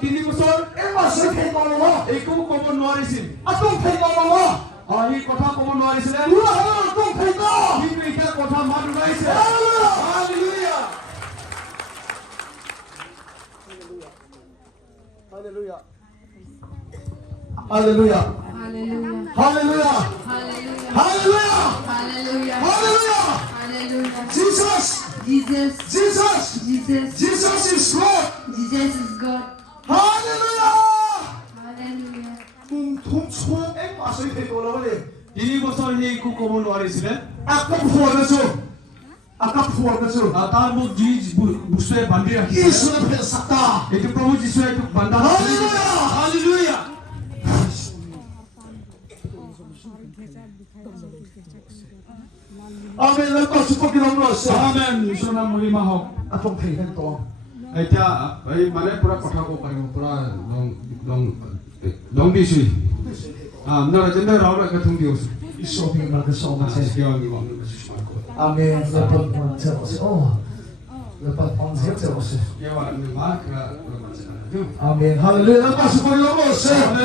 তিনি বছৰ এমাসে ফেমালো একো ক'ব নোৱাৰিছিল আতং ফেমালো সি কথা ক'ব নোৱাৰিছিলে উলা আতং ফেমা কিন্তু এতিয়া কথা মাত ওলাইছে hallelujah hallelujah hallelujah Hallelujah. Hallelujah Hallelujah. Hallelujah Hallelujah. Hallelujah Hallelujah. Jesus Jesus. Jesus Jesus. Jesus is Lord Jesus is God. 하렐루야 Hallelujah. 통통 에마세 페고라래 তিনি বছৰ সি একো ক'ব নোৱাৰিছিলে 아까 부어졌어 아까 부어졌어 তাৰ মোক যি বস্তুৱে বান্ধি ৰাখিছে 예수의 배 샀다 এইটো প্ৰভু যীশুৱে এইটো বান্ধা হালেলুয়া হালেলুয়া 아멘 나 축복이 넘어왔어 আমেন ঈশ্বৰৰ নাম মহিমা হওক 아동 페이는 또 এতিয়া এই মানে পুৰা কথা ক'ব পাৰিব পুৰা লং দিছোঁ আপনারা যেন রাওরা কথা দিওস 이소비 말그서 오마세 기왕이 없는 것이 심하고 아멘 몇번 잡으세요 몇번 방세요 잡으세요 기왕이 마크라 그런 거잖아요 아멘 할렐루야 축복이 넘어왔어 아멘